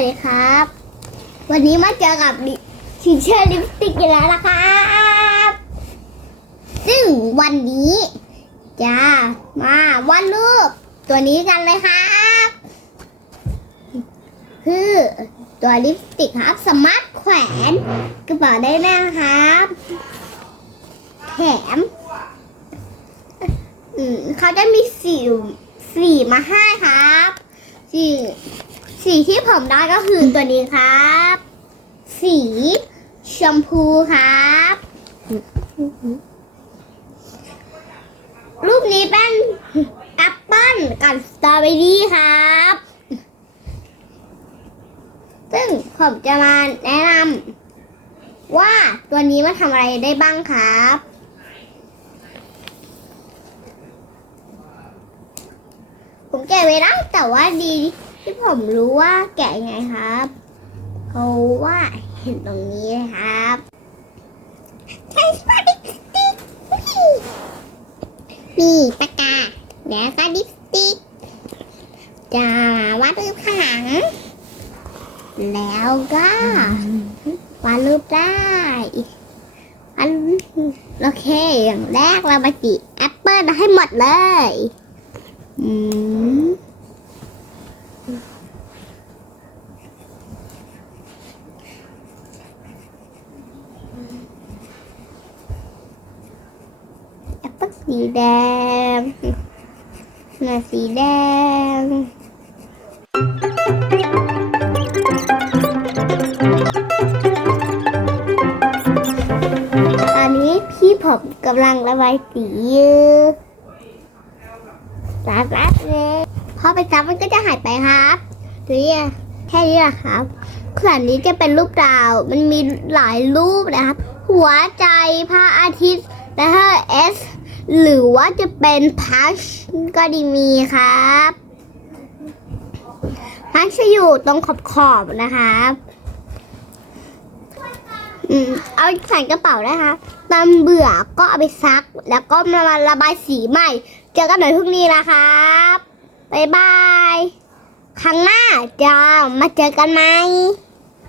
วัสดีครับ วันนี้มาเจอกับชิเชอร์ลิปสติกอีกแล้วนะครับ ซึ่งวันนี้จะมาวาดรูปตัวนี้กันเลยครับคือตัวลิปสติกครับ สามารถแขวนกระเป๋าได้นะครับ แถมอืมเขาจะมีสีสีมาให้ครับสี สีที่ผมได้ก็คือตัวนี้ครับ สีชมพูครับ รูปนี้เป็นแอปเปิ้ลกับสตรอเบอรี่ครับ ซึ่งผมจะมาแนะนำว่าตัวนี้มันทำอะไรได้บ้างครับผมแกะไม่ได้แต่ว่าดี ที่ผมรู้ว่าแกะยังไงครับเพราะว่าเห็นตรงนี้นะครับใช้สปาดิสติกนี่ปากกาแล้วก็ดิสติกจะวาดรูปข้างหลัง แล้วก็วาดรูปได้อันโอเค อย่างแรกเรามาติแอปเปิลให้หมดเลย อืมแอปเปิล สีแดง หน้าสีแดง ตอนนี้พี่ผมกำลังระบายสีอยู่แป๊บๆเลยพอไปซับมันก็จะหายไปครับดูนี่แค่นี้แหละครับส่วนนี้จะเป็นรูปดาว มันมีหลายรูปนะครับ หัวใจพระอาทิตย์ และถ้าเอส หรือว่าจะเป็นพัชก็ดีมีครับพัชจะอยู่ตรงขอบๆนะครับอืมเอาใส่กระเป๋านะคะตามเบื่อก็เอาไปซัก แล้วก็มาระบายสีใหม่ เจอกันหน่อยพรุ่งนี้นะครับบ๊ายบาย ครั้งหน้าจะมาเจอกันไหม